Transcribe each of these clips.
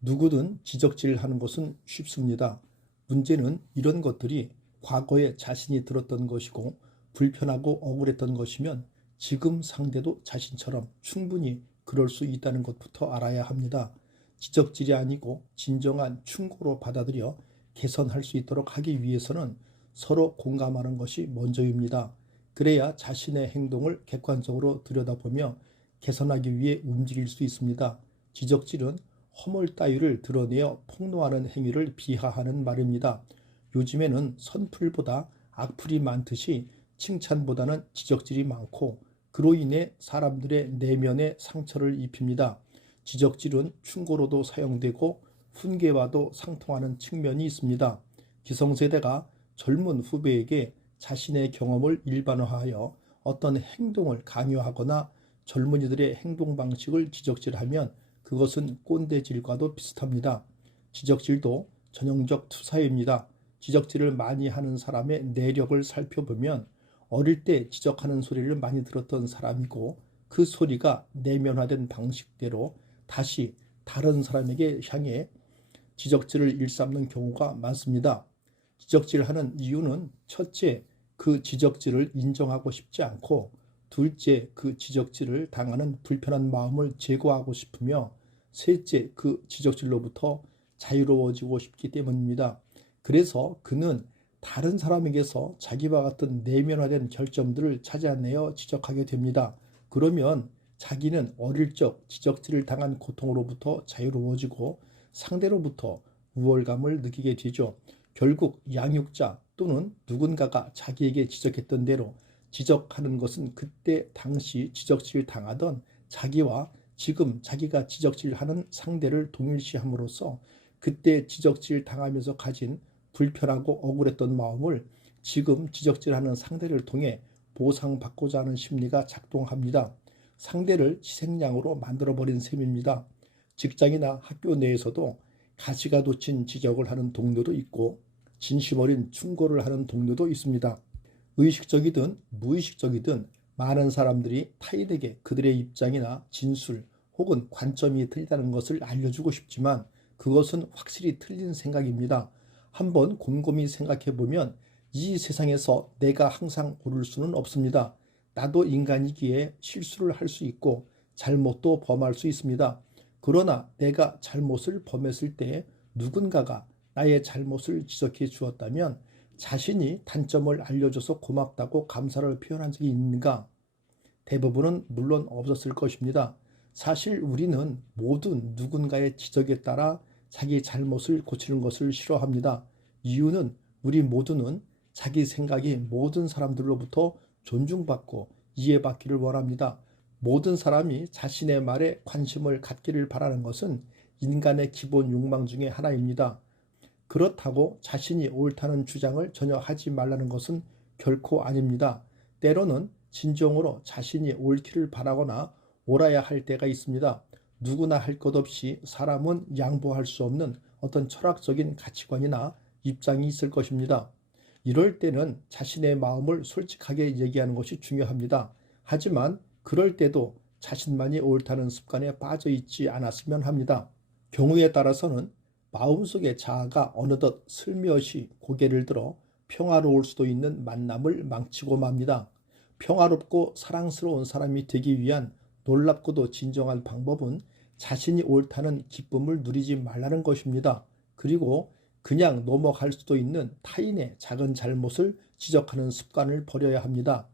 누구든 지적질하는 것은 쉽습니다. 문제는 이런 것들이 과거에 자신이 들었던 것이고 불편하고 억울했던 것이면 지금 상대도 자신처럼 충분히 그럴 수 있다는 것부터 알아야 합니다. 지적질이 아니고 진정한 충고로 받아들여 개선할 수 있도록 하기 위해서는 서로 공감하는 것이 먼저입니다. 그래야 자신의 행동을 객관적으로 들여다보며 개선하기 위해 움직일 수 있습니다. 지적질은 허물 따위를 드러내어 폭로하는 행위를 비하하는 말입니다. 요즘에는 선풀보다 악플이 많듯이 칭찬보다는 지적질이 많고 그로 인해 사람들의 내면에 상처를 입힙니다. 지적질은 충고로도 사용되고 훈계와도 상통하는 측면이 있습니다. 기성세대가 젊은 후배에게 자신의 경험을 일반화하여 어떤 행동을 강요하거나 젊은이들의 행동 방식을 지적질하면 그것은 꼰대질과도 비슷합니다. 지적질도 전형적 투사입니다. 지적질을 많이 하는 사람의 내력을 살펴보면 어릴 때 지적하는 소리를 많이 들었던 사람이고 그 소리가 내면화된 방식대로 다시 다른 사람에게 향해 지적질을 일삼는 경우가 많습니다. 지적질하는 이유는 첫째, 그 지적질을 인정하고 싶지 않고 둘째, 그 지적질을 당하는 불편한 마음을 제거하고 싶으며 셋째, 그 지적질로부터 자유로워지고 싶기 때문입니다. 그래서 그는 다른 사람에게서 자기와 같은 내면화된 결점들을 찾아내어 지적하게 됩니다. 그러면 자기는 어릴 적 지적질을 당한 고통으로부터 자유로워지고 상대로부터 우월감을 느끼게 되죠. 결국 양육자 또는 누군가가 자기에게 지적했던 대로 지적하는 것은 그때 당시 지적질 당하던 자기와 지금 자기가 지적질하는 상대를 동일시함으로써 그때 지적질 당하면서 가진 불편하고 억울했던 마음을 지금 지적질하는 상대를 통해 보상받고자 하는 심리가 작동합니다. 상대를 희생양으로 만들어버린 셈입니다. 직장이나 학교 내에서도 가시가 돋친 지적을 하는 동료도 있고 진심 어린 충고를 하는 동료도 있습니다. 의식적이든 무의식적이든 많은 사람들이 타인에게 그들의 입장이나 진술 혹은 관점이 틀리다는 것을 알려주고 싶지만 그것은 확실히 틀린 생각입니다. 한번 곰곰이 생각해 보면 이 세상에서 내가 항상 옳을 수는 없습니다. 나도 인간이기에 실수를 할 수 있고 잘못도 범할 수 있습니다. 그러나 내가 잘못을 범했을 때 누군가가 나의 잘못을 지적해 주었다면 자신이 단점을 알려줘서 고맙다고 감사를 표현한 적이 있는가? 대부분은 물론 없었을 것입니다. 사실 우리는 모든 누군가의 지적에 따라 자기 잘못을 고치는 것을 싫어합니다. 이유는 우리 모두는 자기 생각이 모든 사람들로부터 존중받고 이해받기를 원합니다. 모든 사람이 자신의 말에 관심을 갖기를 바라는 것은 인간의 기본 욕망 중에 하나입니다. 그렇다고 자신이 옳다는 주장을 전혀 하지 말라는 것은 결코 아닙니다. 때로는 진정으로 자신이 옳기를 바라거나 옳아야 할 때가 있습니다. 누구나 할 것 없이 사람은 양보할 수 없는 어떤 철학적인 가치관이나 입장이 있을 것입니다. 이럴 때는 자신의 마음을 솔직하게 얘기하는 것이 중요합니다. 하지만 그럴 때도 자신만이 옳다는 습관에 빠져 있지 않았으면 합니다. 경우에 따라서는 마음속의 자아가 어느덧 슬며시 고개를 들어 평화로울 수도 있는 만남을 망치고 맙니다. 평화롭고 사랑스러운 사람이 되기 위한 놀랍고도 진정한 방법은 자신이 옳다는 기쁨을 누리지 말라는 것입니다. 그리고 그냥 넘어갈 수도 있는 타인의 작은 잘못을 지적하는 습관을 버려야 합니다.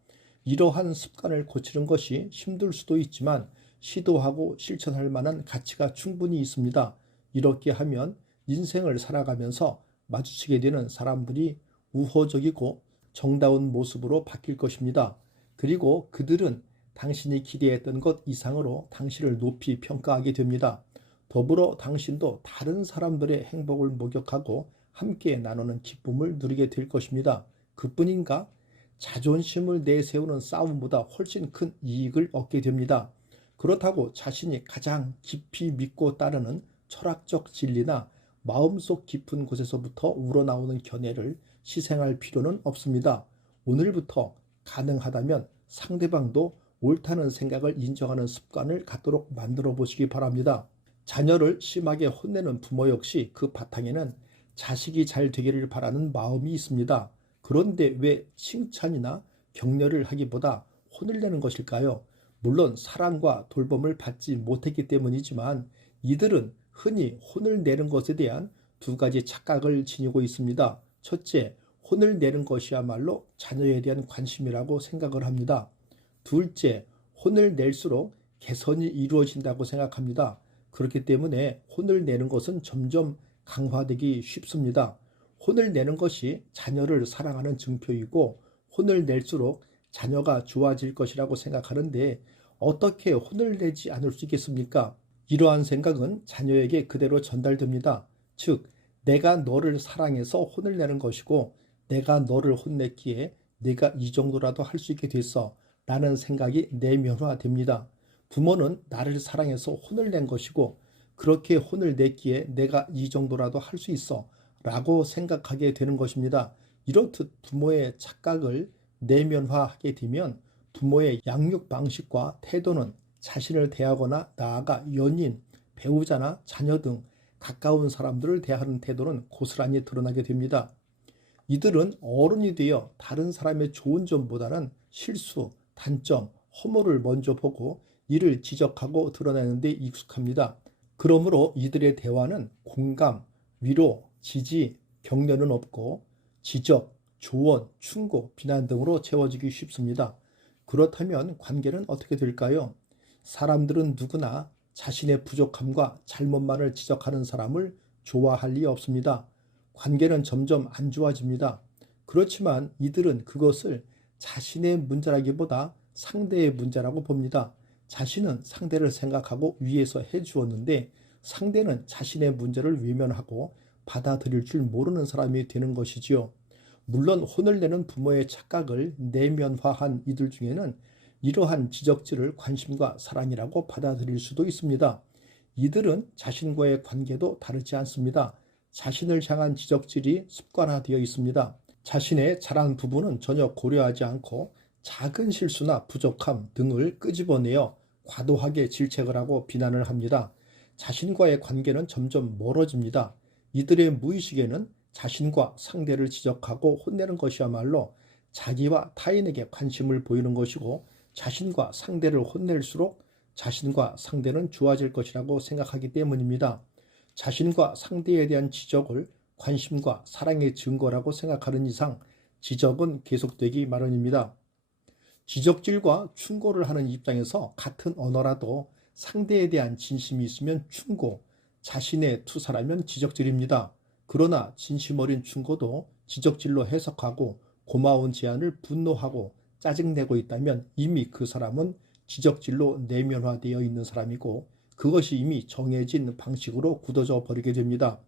이러한 습관을 고치는 것이 힘들 수도 있지만 시도하고 실천할 만한 가치가 충분히 있습니다. 이렇게 하면 인생을 살아가면서 마주치게 되는 사람들이 우호적이고 정다운 모습으로 바뀔 것입니다. 그리고 그들은 당신이 기대했던 것 이상으로 당신을 높이 평가하게 됩니다. 더불어 당신도 다른 사람들의 행복을 목격하고 함께 나누는 기쁨을 누리게 될 것입니다. 그뿐인가? 자존심을 내세우는 싸움보다 훨씬 큰 이익을 얻게 됩니다. 그렇다고 자신이 가장 깊이 믿고 따르는 철학적 진리나 마음속 깊은 곳에서부터 우러나오는 견해를 희생할 필요는 없습니다. 오늘부터 가능하다면 상대방도 옳다는 생각을 인정하는 습관을 갖도록 만들어 보시기 바랍니다. 자녀를 심하게 혼내는 부모 역시 그 바탕에는 자식이 잘 되기를 바라는 마음이 있습니다. 그런데 왜 칭찬이나 격려를 하기보다 혼을 내는 것일까요? 물론 사랑과 돌봄을 받지 못했기 때문이지만 이들은 흔히 혼을 내는 것에 대한 두 가지 착각을 지니고 있습니다. 첫째, 혼을 내는 것이야말로 자녀에 대한 관심이라고 생각을 합니다. 둘째, 혼을 낼수록 개선이 이루어진다고 생각합니다. 그렇기 때문에 혼을 내는 것은 점점 강화되기 쉽습니다. 혼을 내는 것이 자녀를 사랑하는 증표이고 혼을 낼수록 자녀가 좋아질 것이라고 생각하는데 어떻게 혼을 내지 않을 수 있겠습니까? 이러한 생각은 자녀에게 그대로 전달됩니다. 즉, 내가 너를 사랑해서 혼을 내는 것이고 내가 너를 혼냈기에 내가 이 정도라도 할 수 있게 됐어 라는 생각이 내면화됩니다. 부모는 나를 사랑해서 혼을 낸 것이고 그렇게 혼을 냈기에 내가 이 정도라도 할 수 있어 라고 생각하게 되는 것입니다. 이렇듯 부모의 착각을 내면화하게 되면 부모의 양육 방식과 태도는 자신을 대하거나 나아가 연인, 배우자나 자녀 등 가까운 사람들을 대하는 태도는 고스란히 드러나게 됩니다. 이들은 어른이 되어 다른 사람의 좋은 점보다는 실수, 단점, 허물을 먼저 보고 이를 지적하고 드러내는 데 익숙합니다. 그러므로 이들의 대화는 공감, 위로, 지지, 격려는 없고 지적, 조언, 충고, 비난 등으로 채워지기 쉽습니다. 그렇다면 관계는 어떻게 될까요? 사람들은 누구나 자신의 부족함과 잘못만을 지적하는 사람을 좋아할 리 없습니다. 관계는 점점 안 좋아집니다. 그렇지만 이들은 그것을 자신의 문제라기보다 상대의 문제라고 봅니다. 자신은 상대를 생각하고 위해서 해주었는데 상대는 자신의 문제를 외면하고 받아들일 줄 모르는 사람이 되는 것이지요. 물론 혼을 내는 부모의 착각을 내면화한 이들 중에는 이러한 지적질을 관심과 사랑이라고 받아들일 수도 있습니다. 이들은 자신과의 관계도 다르지 않습니다. 자신을 향한 지적질이 습관화되어 있습니다. 자신의 잘한 부분은 전혀 고려하지 않고 작은 실수나 부족함 등을 끄집어내어 과도하게 질책을 하고 비난을 합니다. 자신과의 관계는 점점 멀어집니다. 이들의 무의식에는 자신과 상대를 지적하고 혼내는 것이야말로 자기와 타인에게 관심을 보이는 것이고 자신과 상대를 혼낼수록 자신과 상대는 좋아질 것이라고 생각하기 때문입니다. 자신과 상대에 대한 지적을 관심과 사랑의 증거라고 생각하는 이상 지적은 계속되기 마련입니다. 지적질과 충고를 하는 입장에서 같은 언어라도 상대에 대한 진심이 있으면 충고, 자신의 투사라면 지적질입니다. 그러나 진심 어린 충고도 지적질로 해석하고 고마운 제안을 분노하고 짜증내고 있다면 이미 그 사람은 지적질로 내면화되어 있는 사람이고 그것이 이미 정해진 방식으로 굳어져 버리게 됩니다.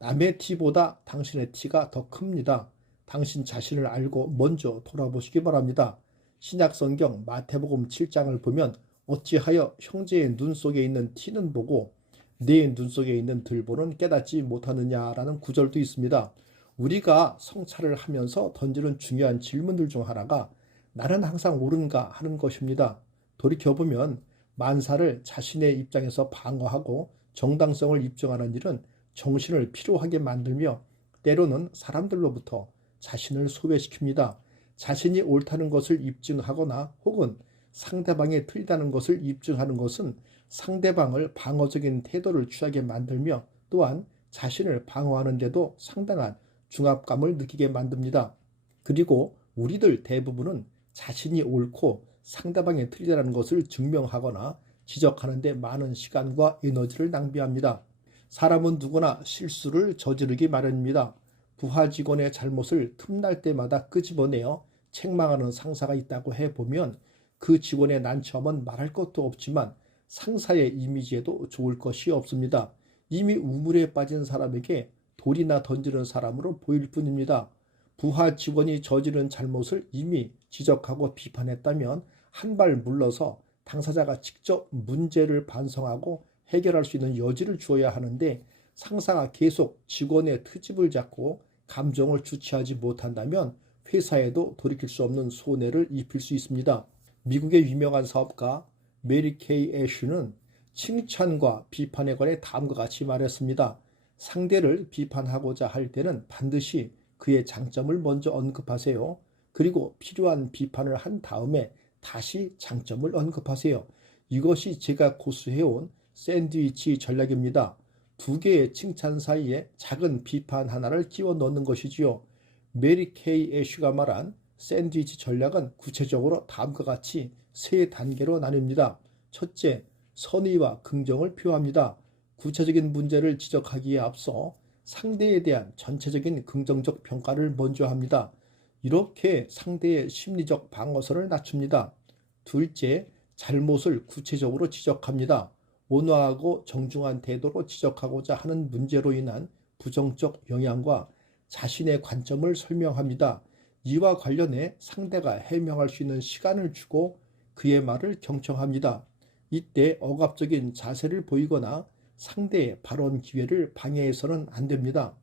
남의 티보다 당신의 티가 더 큽니다. 당신 자신을 알고 먼저 돌아보시기 바랍니다. 신약성경 마태복음 7장을 보면 어찌하여 형제의 눈 속에 있는 티는 보고 내 눈 속에 있는 들보는 깨닫지 못하느냐라는 구절도 있습니다. 우리가 성찰을 하면서 던지는 중요한 질문들 중 하나가 나는 항상 옳은가 하는 것입니다. 돌이켜보면 만사를 자신의 입장에서 방어하고 정당성을 입증하는 일은 정신을 피로하게 만들며 때로는 사람들로부터 자신을 소외시킵니다. 자신이 옳다는 것을 입증하거나 혹은 상대방이 틀리다는 것을 입증하는 것은 상대방을 방어적인 태도를 취하게 만들며 또한 자신을 방어하는 데도 상당한 중압감을 느끼게 만듭니다. 그리고 우리들 대부분은 자신이 옳고 상대방이 틀리다는 것을 증명하거나 지적하는 데 많은 시간과 에너지를 낭비합니다. 사람은 누구나 실수를 저지르기 마련입니다. 부하 직원의 잘못을 틈날 때마다 끄집어내어 책망하는 상사가 있다고 해보면 그 직원의 난처함은 말할 것도 없지만 상사의 이미지에도 좋을 것이 없습니다. 이미 우물에 빠진 사람에게 돌이나 던지는 사람으로 보일 뿐입니다. 부하 직원이 저지른 잘못을 이미 지적하고 비판했다면 한 발 물러서 당사자가 직접 문제를 반성하고 해결할 수 있는 여지를 주어야 하는데 상사가 계속 직원의 트집을 잡고 감정을 주체하지 못한다면 회사에도 돌이킬 수 없는 손해를 입힐 수 있습니다. 미국의 유명한 사업가 메리 케이 애쉬는 칭찬과 비판에 관해 다음과 같이 말했습니다. 상대를 비판하고자 할 때는 반드시 그의 장점을 먼저 언급하세요. 그리고 필요한 비판을 한 다음에 다시 장점을 언급하세요. 이것이 제가 고수해온 샌드위치 전략입니다. 두 개의 칭찬 사이에 작은 비판 하나를 끼워 넣는 것이지요. 메리 케이 애쉬가 말한 샌드위치 전략은 구체적으로 다음과 같이 세 단계로 나뉩니다. 첫째, 선의와 긍정을 표합니다. 구체적인 문제를 지적하기에 앞서 상대에 대한 전체적인 긍정적 평가를 먼저 합니다. 이렇게 상대의 심리적 방어선을 낮춥니다. 둘째, 잘못을 구체적으로 지적합니다. 온화하고 정중한 태도로 지적하고자 하는 문제로 인한 부정적 영향과 자신의 관점을 설명합니다. 이와 관련해 상대가 해명할 수 있는 시간을 주고 그의 말을 경청합니다. 이때 억압적인 자세를 보이거나 상대의 발언 기회를 방해해서는 안 됩니다.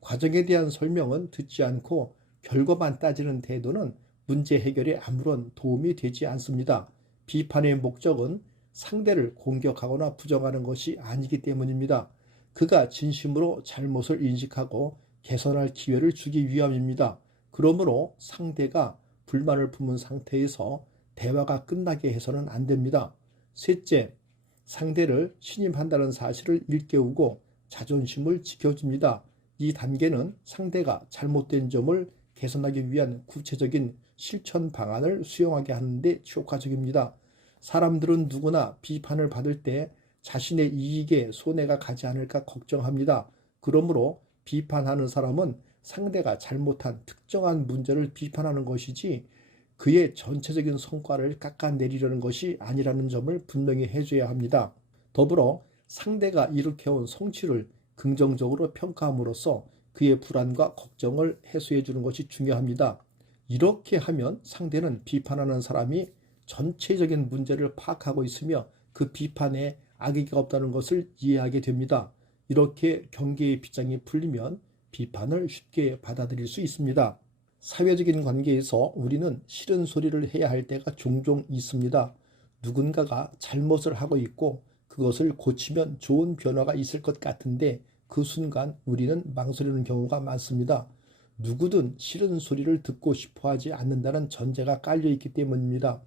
과정에 대한 설명은 듣지 않고 결과만 따지는 태도는 문제 해결에 아무런 도움이 되지 않습니다. 비판의 목적은 상대를 공격하거나 부정하는 것이 아니기 때문입니다. 그가 진심으로 잘못을 인식하고 개선할 기회를 주기 위함입니다. 그러므로 상대가 불만을 품은 상태에서 대화가 끝나게 해서는 안 됩니다. 셋째, 상대를 신임한다는 사실을 일깨우고 자존심을 지켜줍니다. 이 단계는 상대가 잘못된 점을 개선하기 위한 구체적인 실천 방안을 수용하게 하는 데 효과적입니다. 사람들은 누구나 비판을 받을 때 자신의 이익에 손해가 가지 않을까 걱정합니다. 그러므로 비판하는 사람은 상대가 잘못한 특정한 문제를 비판하는 것이지 그의 전체적인 성과를 깎아내리려는 것이 아니라는 점을 분명히 해줘야 합니다. 더불어 상대가 일으켜온 성취를 긍정적으로 평가함으로써 그의 불안과 걱정을 해소해 주는 것이 중요합니다. 이렇게 하면 상대는 비판하는 사람이 전체적인 문제를 파악하고 있으며 그 비판에 악의가 없다는 것을 이해하게 됩니다. 이렇게 경계의 빗장이 풀리면 비판을 쉽게 받아들일 수 있습니다. 사회적인 관계에서 우리는 싫은 소리를 해야 할 때가 종종 있습니다. 누군가가 잘못을 하고 있고 그것을 고치면 좋은 변화가 있을 것 같은데 그 순간 우리는 망설이는 경우가 많습니다. 누구든 싫은 소리를 듣고 싶어 하지 않는다는 전제가 깔려 있기 때문입니다.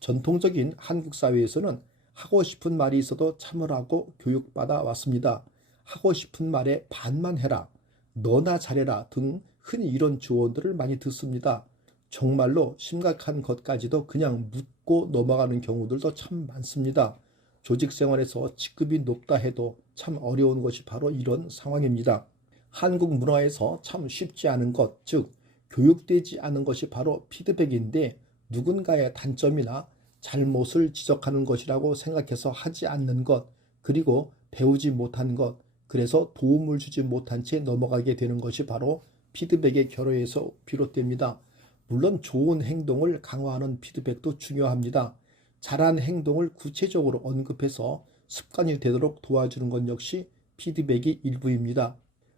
전통적인 한국 사회에서는 하고 싶은 말이 있어도 참으라고 교육받아 왔습니다. 하고 싶은 말에 반만 해라, 너나 잘해라 등 흔히 이런 조언들을 많이 듣습니다. 정말로 심각한 것까지도 그냥 묻고 넘어가는 경우들도 참 많습니다. 조직 생활에서 직급이 높다 해도 참 어려운 것이 바로 이런 상황입니다. 한국 문화에서 참 쉽지 않은 것, 즉 교육되지 않은 것이 바로 피드백인데 누군가의 단점이나 잘못을 지적하는 것이라고 생각해서 하지 않는 것, 그리고 배우지 못한 것, 그래서 도움을 주지 못한 채 넘어가게 되는 것이 바로 피드백의 결여에서 비롯됩니다. 물론 좋은 행동을 강화하는 피드백도 중요합니다. 잘한 행동을 구체적으로 언급해서 습관이 되도록 도와주는 것 역시 피드백이 일부입니다.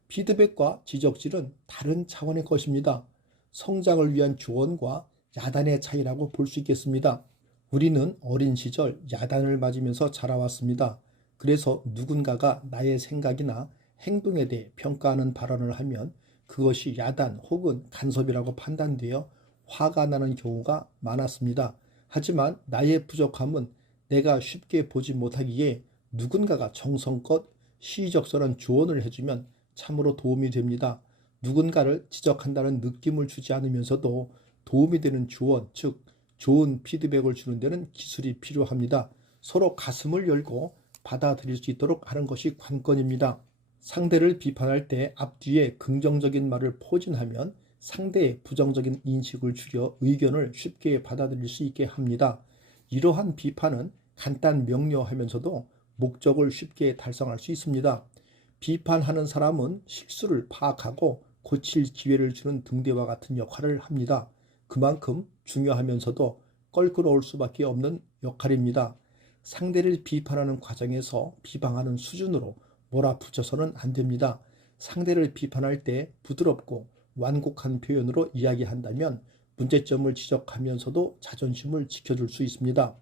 피드백과 지적질은 다른 차원의 것입니다. 성장을 위한 조언과 야단의 차이라고 볼 수 있겠습니다. 우리는 어린 시절 야단을 맞으면서 자라왔습니다. 그래서 누군가가 나의 생각이나 행동에 대해 평가하는 발언을 하면 그것이 야단 혹은 간섭이라고 판단되어 화가 나는 경우가 많았습니다. 하지만 나의 부족함은 내가 쉽게 보지 못하기에 누군가가 정성껏 시의적절한 조언을 해주면 참으로 도움이 됩니다. 누군가를 지적한다는 느낌을 주지 않으면서도 도움이 되는 조언, 즉 좋은 피드백을 주는 데는 기술이 필요합니다. 서로 가슴을 열고 받아들일 수 있도록 하는 것이 관건입니다. 상대를 비판할 때 앞뒤에 긍정적인 말을 포진하면 상대의 부정적인 인식을 줄여 의견을 쉽게 받아들일 수 있게 합니다. 이러한 비판은 간단 명료하면서도 목적을 쉽게 달성할 수 있습니다. 비판하는 사람은 실수를 파악하고 고칠 기회를 주는 등대와 같은 역할을 합니다. 그만큼 중요하면서도 껄끄러울 수밖에 없는 역할입니다. 상대를 비판하는 과정에서 비방하는 수준으로 몰아붙여서는 안 됩니다. 상대를 비판할 때 부드럽고 완곡한 표현으로 이야기한다면 문제점을 지적하면서도 자존심을 지켜줄 수 있습니다.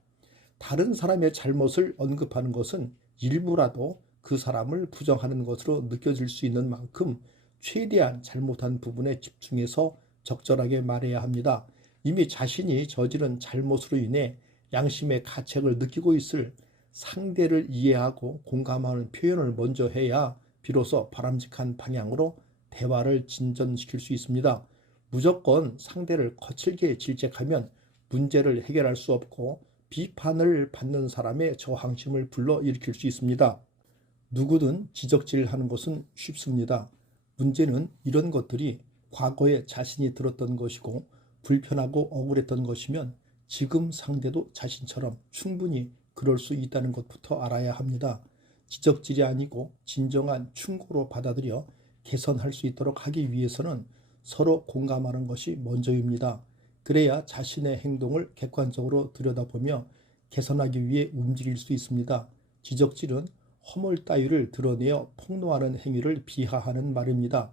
다른 사람의 잘못을 언급하는 것은 일부라도 그 사람을 부정하는 것으로 느껴질 수 있는 만큼 최대한 잘못한 부분에 집중해서 적절하게 말해야 합니다. 이미 자신이 저지른 잘못으로 인해 양심의 가책을 느끼고 있을 상대를 이해하고 공감하는 표현을 먼저 해야 비로소 바람직한 방향으로 대화를 진전시킬 수 있습니다. 무조건 상대를 거칠게 질책하면 문제를 해결할 수 없고 비판을 받는 사람의 저항심을 불러일으킬 수 있습니다. 누구든 지적질하는 것은 쉽습니다. 문제는 이런 것들이 과거에 자신이 들었던 것이고 불편하고 억울했던 것이면 지금 상대도 자신처럼 충분히 그럴 수 있다는 것부터 알아야 합니다. 지적질이 아니고 진정한 충고로 받아들여 개선할 수 있도록 하기 위해서는 서로 공감하는 것이 먼저입니다. 그래야 자신의 행동을 객관적으로 들여다보며 개선하기 위해 움직일 수 있습니다. 지적질은 허물 따위를 드러내어 폭로하는 행위를 비하하는 말입니다.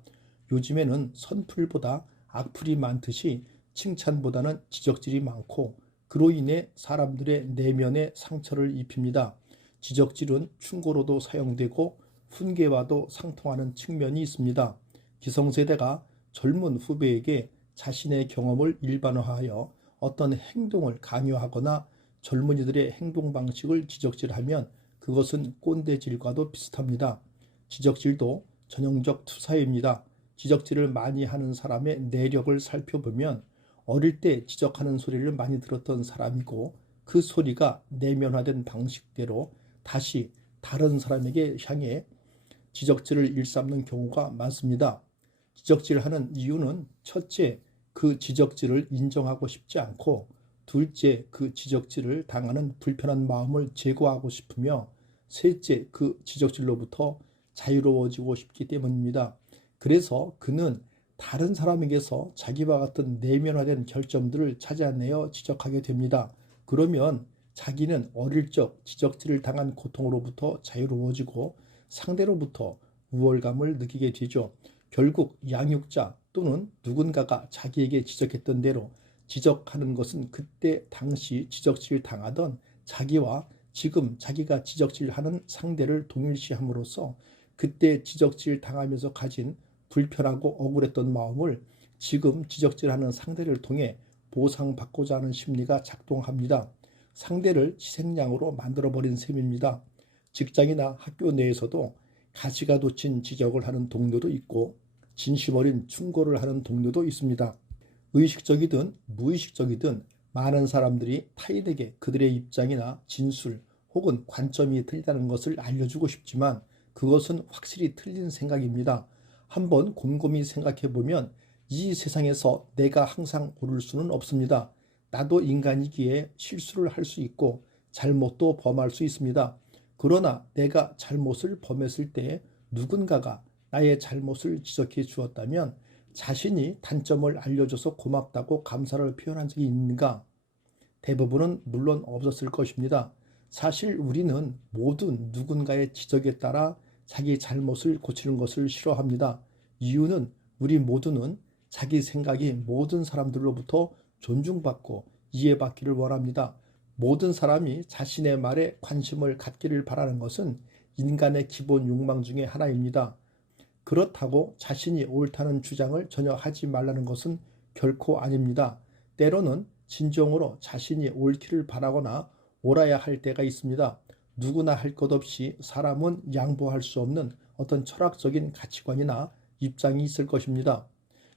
요즘에는 선풀보다 악플이 많듯이 칭찬보다는 지적질이 많고 그로 인해 사람들의 내면에 상처를 입힙니다. 지적질은 충고로도 사용되고 훈계와도 상통하는 측면이 있습니다. 기성세대가 젊은 후배에게 자신의 경험을 일반화하여 어떤 행동을 강요하거나 젊은이들의 행동 방식을 지적질하면 그것은 꼰대질과도 비슷합니다. 지적질도 전형적 투사입니다. 지적질을 많이 하는 사람의 내력을 살펴보면 어릴 때 지적하는 소리를 많이 들었던 사람이고 그 소리가 내면화된 방식대로 다시 다른 사람에게 향해 지적질을 일삼는 경우가 많습니다. 지적질하는 이유는 첫째, 그 지적질을 인정하고 싶지 않고 둘째, 그 지적질을 당하는 불편한 마음을 제거하고 싶으며 셋째, 그 지적질로부터 자유로워지고 싶기 때문입니다. 그래서 그는 다른 사람에게서 자기와 같은 내면화된 결점들을 찾아내어 지적하게 됩니다. 그러면 자기는 어릴 적 지적질을 당한 고통으로부터 자유로워지고 상대로부터 우월감을 느끼게 되죠. 결국 양육자 또는 누군가가 자기에게 지적했던 대로 지적하는 것은 그때 당시 지적질 당하던 자기와 지금 자기가 지적질하는 상대를 동일시함으로써 그때 지적질 당하면서 가진 불편하고 억울했던 마음을 지금 지적질하는 상대를 통해 보상받고자 하는 심리가 작동합니다. 상대를 희생양으로 만들어버린 셈입니다. 직장이나 학교 내에서도 가시가 돋친 지적을 하는 동료도 있고 진심 어린 충고를 하는 동료도 있습니다. 의식적이든 무의식적이든 많은 사람들이 타인에게 그들의 입장이나 진술 혹은 관점이 틀리다는 것을 알려주고 싶지만 그것은 확실히 틀린 생각입니다. 한번 곰곰이 생각해 보면 이 세상에서 내가 항상 옳을 수는 없습니다. 나도 인간이기에 실수를 할 수 있고 잘못도 범할 수 있습니다. 그러나 내가 잘못을 범했을 때 누군가가 나의 잘못을 지적해 주었다면 자신이 단점을 알려줘서 고맙다고 감사를 표현한 적이 있는가? 대부분은 물론 없었을 것입니다. 사실 우리는 모두 누군가의 지적에 따라 자기 잘못을 고치는 것을 싫어합니다. 이유는 우리 모두는 자기 생각이 모든 사람들로부터 존중받고 이해받기를 원합니다. 모든 사람이 자신의 말에 관심을 갖기를 바라는 것은 인간의 기본 욕망 중에 하나입니다. 그렇다고 자신이 옳다는 주장을 전혀 하지 말라는 것은 결코 아닙니다. 때로는 진정으로 자신이 옳기를 바라거나 옳아야 할 때가 있습니다. 누구나 할 것 없이 사람은 양보할 수 없는 어떤 철학적인 가치관이나 입장이 있을 것입니다.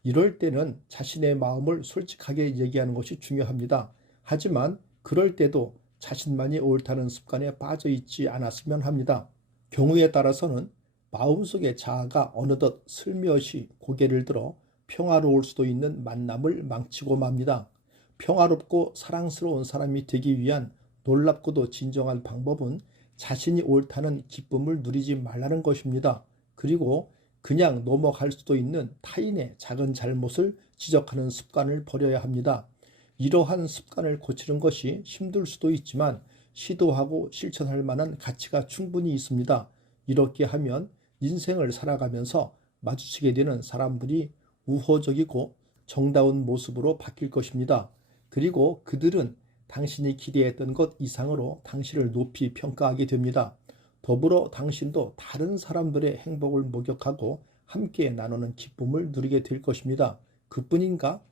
이럴 때는 자신의 마음을 솔직하게 얘기하는 것이 중요합니다. 하지만 그럴 때도 자신만이 옳다는 습관에 빠져 있지 않았으면 합니다. 경우에 따라서는 마음속의 자아가 어느덧 슬며시 고개를 들어 평화로울 수도 있는 만남을 망치고 맙니다. 평화롭고 사랑스러운 사람이 되기 위한 놀랍고도 진정한 방법은 자신이 옳다는 기쁨을 누리지 말라는 것입니다. 그리고 그냥 넘어갈 수도 있는 타인의 작은 잘못을 지적하는 습관을 버려야 합니다. 이러한 습관을 고치는 것이 힘들 수도 있지만 시도하고 실천할 만한 가치가 충분히 있습니다. 이렇게 하면 인생을 살아가면서 마주치게 되는 사람들이 우호적이고 정다운 모습으로 바뀔 것입니다. 그리고 그들은 당신이 기대했던 것 이상으로 당신을 높이 평가하게 됩니다. 더불어 당신도 다른 사람들의 행복을 목격하고 함께 나누는 기쁨을 누리게 될 것입니다. 그뿐인가?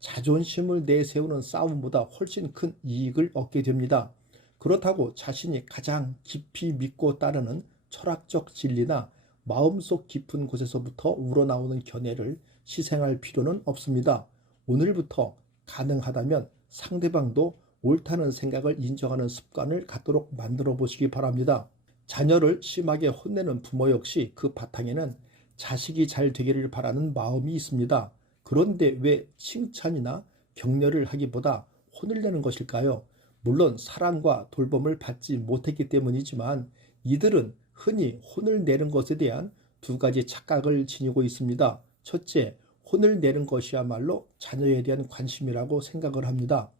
자존심을 내세우는 싸움보다 훨씬 큰 이익을 얻게 됩니다. 그렇다고 자신이 가장 깊이 믿고 따르는 철학적 진리나 마음속 깊은 곳에서부터 우러나오는 견해를 희생할 필요는 없습니다. 오늘부터 가능하다면 상대방도 옳다는 생각을 인정하는 습관을 갖도록 만들어 보시기 바랍니다. 자녀를 심하게 혼내는 부모 역시 그 바탕에는 자식이 잘 되기를 바라는 마음이 있습니다. 그런데 왜 칭찬이나 격려를 하기보다 혼을 내는 것일까요? 물론 사랑과 돌봄을 받지 못했기 때문이지만 이들은 흔히 혼을 내는 것에 대한 두 가지 착각을 지니고 있습니다. 첫째, 혼을 내는 것이야말로 자녀에 대한 관심이라고 생각을 합니다.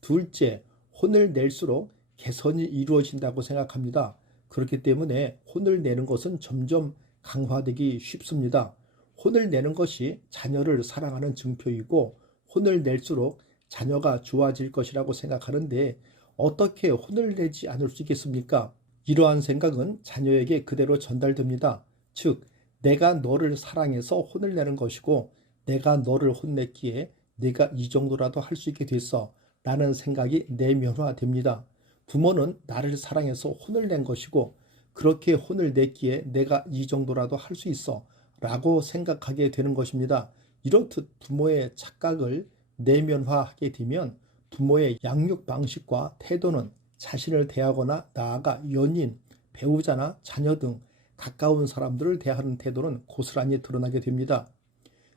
둘째, 혼을 낼수록 개선이 이루어진다고 생각합니다. 그렇기 때문에 혼을 내는 것은 점점 강화되기 쉽습니다. 혼을 내는 것이 자녀를 사랑하는 증표이고 혼을 낼수록 자녀가 좋아질 것이라고 생각하는데 어떻게 혼을 내지 않을 수 있겠습니까? 이러한 생각은 자녀에게 그대로 전달됩니다. 즉, 내가 너를 사랑해서 혼을 내는 것이고 내가 너를 혼냈기에 내가 이 정도라도 할 수 있게 됐어 라는 생각이 내면화됩니다. 부모는 나를 사랑해서 혼을 낸 것이고 그렇게 혼을 냈기에 내가 이 정도라도 할 수 있어 라고 생각하게 되는 것입니다. 이렇듯 부모의 착각을 내면화하게 되면 부모의 양육 방식과 태도는 자신을 대하거나 나아가 연인, 배우자나 자녀 등 가까운 사람들을 대하는 태도는 고스란히 드러나게 됩니다.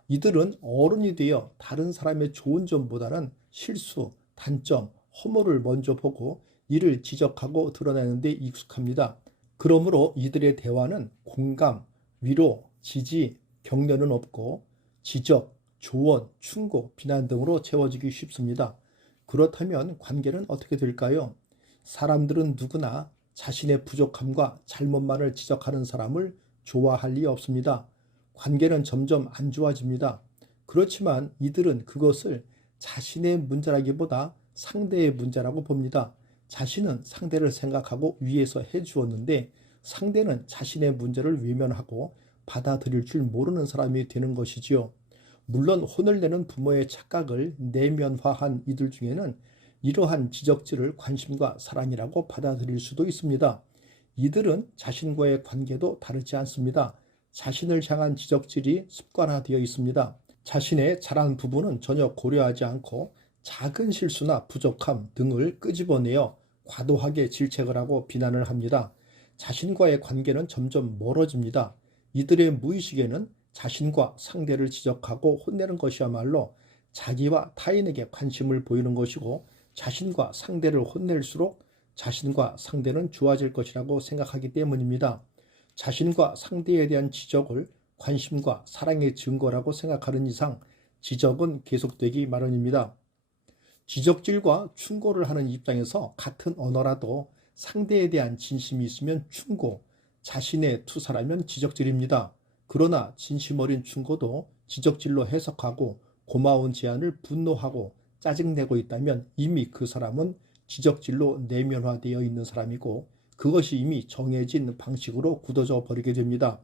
이들은 어른이 되어 다른 사람의 좋은 점보다는 실수, 단점, 허물을 먼저 보고 이를 지적하고 드러내는 데 익숙합니다. 그러므로 이들의 대화는 공감, 위로, 지지, 격려는 없고 지적, 조언, 충고, 비난 등으로 채워지기 쉽습니다. 그렇다면 관계는 어떻게 될까요? 사람들은 누구나 자신의 부족함과 잘못만을 지적하는 사람을 좋아할 리 없습니다. 관계는 점점 안 좋아집니다. 그렇지만 이들은 그것을 자신의 문제라기보다 상대의 문제라고 봅니다. 자신은 상대를 생각하고 위해서 해주었는데 상대는 자신의 문제를 외면하고 받아들일 줄 모르는 사람이 되는 것이지요. 물론 혼을 내는 부모의 착각을 내면화한 이들 중에는 이러한 지적질을 관심과 사랑이라고 받아들일 수도 있습니다. 이들은 자신과의 관계도 다르지 않습니다. 자신을 향한 지적질이 습관화되어 있습니다. 자신의 잘한 부분은 전혀 고려하지 않고 작은 실수나 부족함 등을 끄집어내어 과도하게 질책을 하고 비난을 합니다. 자신과의 관계는 점점 멀어집니다. 이들의 무의식에는 자신과 상대를 지적하고 혼내는 것이야말로 자기와 타인에게 관심을 보이는 것이고 자신과 상대를 혼낼수록 자신과 상대는 좋아질 것이라고 생각하기 때문입니다. 자신과 상대에 대한 지적을 관심과 사랑의 증거라고 생각하는 이상 지적은 계속되기 마련입니다. 지적질과 충고를 하는 입장에서 같은 언어라도 상대에 대한 진심이 있으면 충고, 자신의 투사라면 지적질입니다. 그러나 진심 어린 충고도 지적질로 해석하고 고마운 제안을 분노하고 짜증내고 있다면 이미 그 사람은 지적질로 내면화되어 있는 사람이고 그것이 이미 정해진 방식으로 굳어져 버리게 됩니다.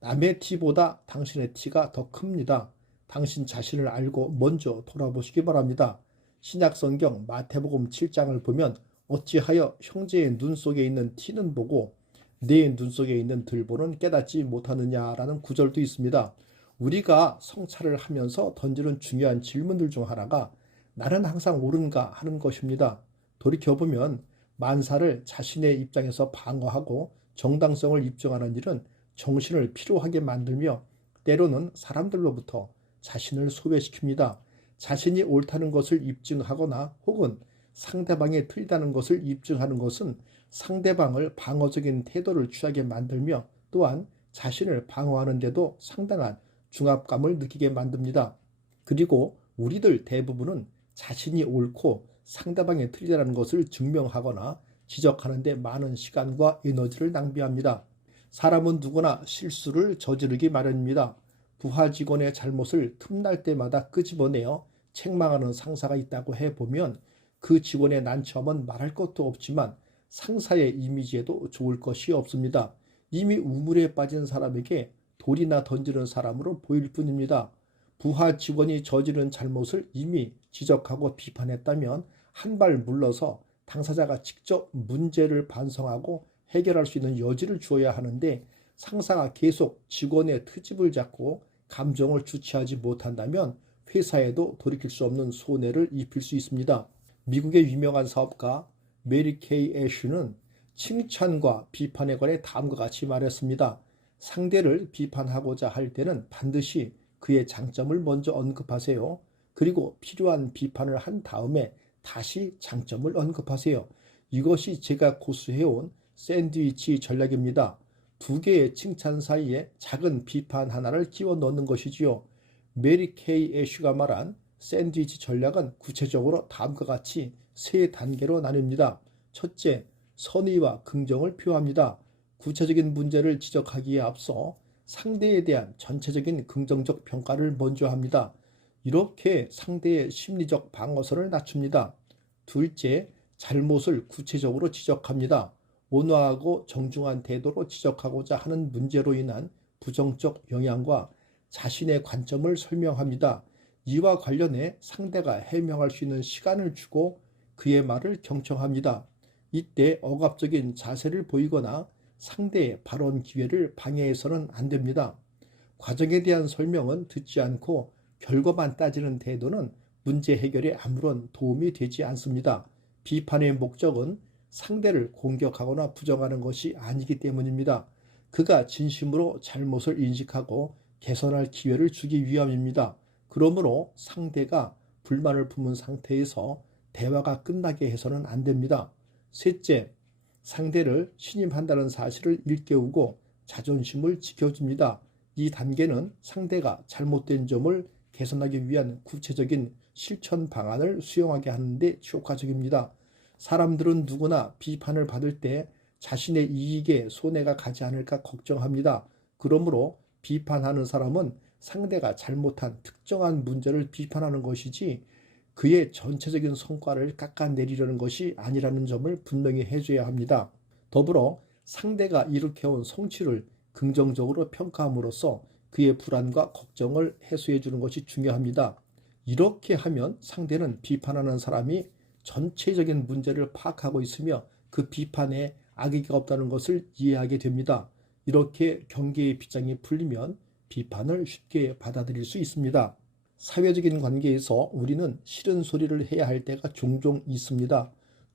남의 티보다 당신의 티가 더 큽니다. 당신 자신을 알고 먼저 돌아보시기 바랍니다. 신약성경 마태복음 7장을 보면 어찌하여 형제의 눈 속에 있는 티는 보고 내 눈 속에 있는 들보는 깨닫지 못하느냐라는 구절도 있습니다. 우리가 성찰을 하면서 던지는 중요한 질문들 중 하나가 나는 항상 옳은가 하는 것입니다. 돌이켜보면 만사를 자신의 입장에서 방어하고 정당성을 입증하는 일은 정신을 피로하게 만들며 때로는 사람들로부터 자신을 소외시킵니다. 자신이 옳다는 것을 입증하거나 혹은 상대방이 틀리다는 것을 입증하는 것은 상대방을 방어적인 태도를 취하게 만들며 또한 자신을 방어하는 데도 상당한 중압감을 느끼게 만듭니다. 그리고 우리들 대부분은 자신이 옳고 상대방이 틀리다는 것을 증명하거나 지적하는 데 많은 시간과 에너지를 낭비합니다. 사람은 누구나 실수를 저지르기 마련입니다. 부하 직원의 잘못을 틈날 때마다 끄집어내어 책망하는 상사가 있다고 해보면 그 직원의 난처함은 말할 것도 없지만 상사의 이미지에도 좋을 것이 없습니다. 이미 우물에 빠진 사람에게 돌이나 던지는 사람으로 보일 뿐입니다. 부하 직원이 저지른 잘못을 이미 지적하고 비판했다면 한 발 물러서 당사자가 직접 문제를 반성하고 해결할 수 있는 여지를 주어야 하는데 상사가 계속 직원의 트집을 잡고 감정을 주체하지 못한다면 회사에도 돌이킬 수 없는 손해를 입힐 수 있습니다. 미국의 유명한 사업가 메리 케이 애쉬는 칭찬과 비판에 관해 다음과 같이 말했습니다. 상대를 비판하고자 할 때는 반드시 그의 장점을 먼저 언급하세요. 그리고 필요한 비판을 한 다음에 다시 장점을 언급하세요. 이것이 제가 고수해온 샌드위치 전략입니다. 두 개의 칭찬 사이에 작은 비판 하나를 끼워 넣는 것이지요. 메리 케이 애쉬가 말한 샌드위치 전략은 구체적으로 다음과 같이 세 단계로 나뉩니다. 첫째, 선의와 긍정을 표합니다. 구체적인 문제를 지적하기에 앞서 상대에 대한 전체적인 긍정적 평가를 먼저 합니다. 이렇게 상대의 심리적 방어선을 낮춥니다. 둘째, 잘못을 구체적으로 지적합니다. 온화하고 정중한 태도로 지적하고자 하는 문제로 인한 부정적 영향과 자신의 관점을 설명합니다. 이와 관련해 상대가 해명할 수 있는 시간을 주고 그의 말을 경청합니다. 이때 억압적인 자세를 보이거나 상대의 발언 기회를 방해해서는 안 됩니다. 과정에 대한 설명은 듣지 않고 결과만 따지는 태도는 문제 해결에 아무런 도움이 되지 않습니다. 비판의 목적은 상대를 공격하거나 부정하는 것이 아니기 때문입니다. 그가 진심으로 잘못을 인식하고 개선할 기회를 주기 위함입니다. 그러므로 상대가 불만을 품은 상태에서 대화가 끝나게 해서는 안 됩니다. 셋째, 상대를 신임한다는 사실을 일깨우고 자존심을 지켜줍니다. 이 단계는 상대가 잘못된 점을 개선하기 위한 구체적인 실천 방안을 수용하게 하는 데 효과적입니다. 사람들은 누구나 비판을 받을 때 자신의 이익에 손해가 가지 않을까 걱정합니다. 그러므로 비판하는 사람은 상대가 잘못한 특정한 문제를 비판하는 것이지 그의 전체적인 성과를 깎아내리려는 것이 아니라는 점을 분명히 해줘야 합니다. 더불어 상대가 일으켜온 성취를 긍정적으로 평가함으로써 그의 불안과 걱정을 해소해 주는 것이 중요합니다. 이렇게 하면 상대는 비판하는 사람이 전체적인 문제를 파악하고 있으며 그 비판에 악의가 없다는 것을 이해하게 됩니다. 이렇게 경계의 빗장이 풀리면 비판을 쉽게 받아들일 수 있습니다. 사회적인 관계에서 우리는 싫은 소리를 해야 할 때가 종종 있습니다.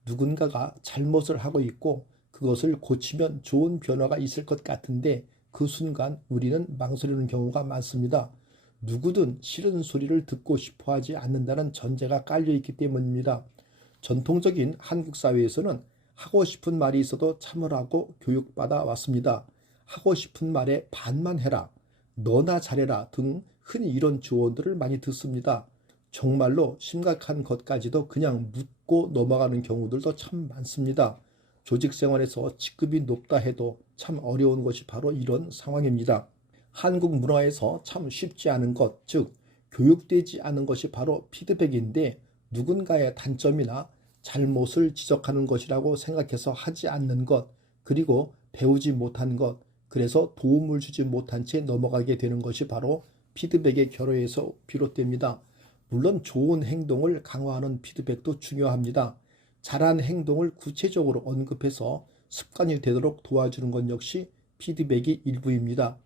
누군가가 잘못을 하고 있고 그것을 고치면 좋은 변화가 있을 것 같은데 그 순간 우리는 망설이는 경우가 많습니다. 누구든 싫은 소리를 듣고 싶어 하지 않는다는 전제가 깔려 있기 때문입니다. 전통적인 한국 사회에서는 하고 싶은 말이 있어도 참으라고 교육받아 왔습니다. 하고 싶은 말에 반만 해라, 너나 잘해라 등 흔히 이런 조언들을 많이 듣습니다. 정말로 심각한 것까지도 그냥 묻고 넘어가는 경우들도 참 많습니다. 조직 생활에서 직급이 높다 해도 참 어려운 것이 바로 이런 상황입니다. 한국 문화에서 참 쉽지 않은 것, 즉 교육되지 않은 것이 바로 피드백인데 누군가의 단점이나 잘못을 지적하는 것이라고 생각해서 하지 않는 것, 그리고 배우지 못한 것, 그래서 도움을 주지 못한 채 넘어가게 되는 것이 바로 피드백의 결여에서 비롯됩니다. 물론 좋은 행동을 강화하는 피드백도 중요합니다. 잘한 행동을 구체적으로 언급해서 습관이 되도록 도와주는 것 역시 피드백이 일부입니다.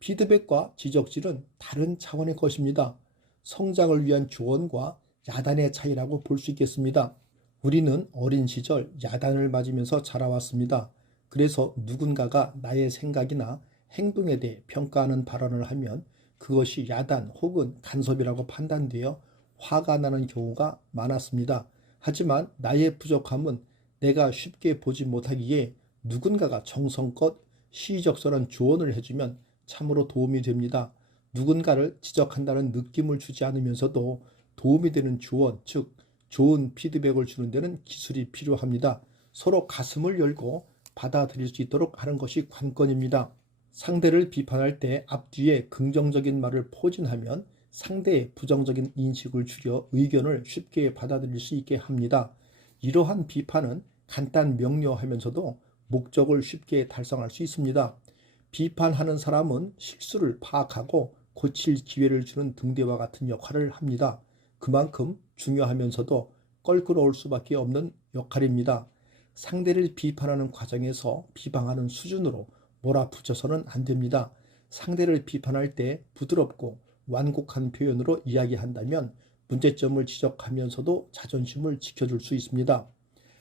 피드백과 지적질은 다른 차원의 것입니다. 성장을 위한 조언과 야단의 차이라고 볼 수 있겠습니다. 우리는 어린 시절 야단을 맞으면서 자라왔습니다. 그래서 누군가가 나의 생각이나 행동에 대해 평가하는 발언을 하면 그것이 야단 혹은 간섭이라고 판단되어 화가 나는 경우가 많았습니다. 하지만 나의 부족함은 내가 쉽게 보지 못하기에 누군가가 정성껏 시의적절한 조언을 해주면 참으로 도움이 됩니다. 누군가를 지적한다는 느낌을 주지 않으면서도 도움이 되는 조언, 즉 좋은 피드백을 주는 데는 기술이 필요합니다. 서로 가슴을 열고 받아들일 수 있도록 하는 것이 관건입니다. 상대를 비판할 때 앞뒤에 긍정적인 말을 포진하면 상대의 부정적인 인식을 줄여 의견을 쉽게 받아들일 수 있게 합니다. 이러한 비판은 간단 명료하면서도 목적을 쉽게 달성할 수 있습니다. 비판하는 사람은 실수를 파악하고 고칠 기회를 주는 등대와 같은 역할을 합니다. 그만큼 중요하면서도 껄끄러울 수밖에 없는 역할입니다. 상대를 비판하는 과정에서 비방하는 수준으로 몰아붙여서는 안 됩니다. 상대를 비판할 때 부드럽고 완곡한 표현으로 이야기한다면 문제점을 지적하면서도 자존심을 지켜줄 수 있습니다.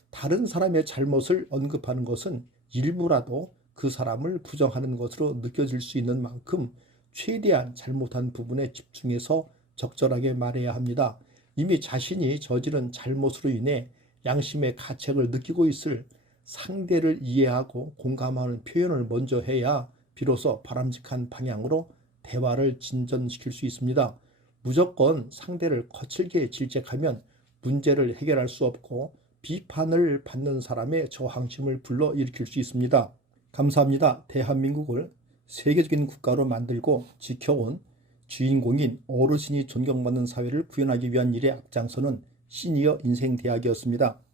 다른 사람의 잘못을 언급하는 것은 일부라도 그 사람을 부정하는 것으로 느껴질 수 있는 만큼 최대한 잘못한 부분에 집중해서 적절하게 말해야 합니다. 이미 자신이 저지른 잘못으로 인해 양심의 가책을 느끼고 있을 상대를 이해하고 공감하는 표현을 먼저 해야 비로소 바람직한 방향으로 대화를 진전시킬 수 있습니다. 무조건 상대를 거칠게 질책하면 문제를 해결할 수 없고 비판을 받는 사람의 저항심을 불러일으킬 수 있습니다. 감사합니다. 대한민국을 세계적인 국가로 만들고 지켜온 주인공인 어르신이 존경받는 사회를 구현하기 위한 일에 앞장서는 시니어 인생대학이었습니다.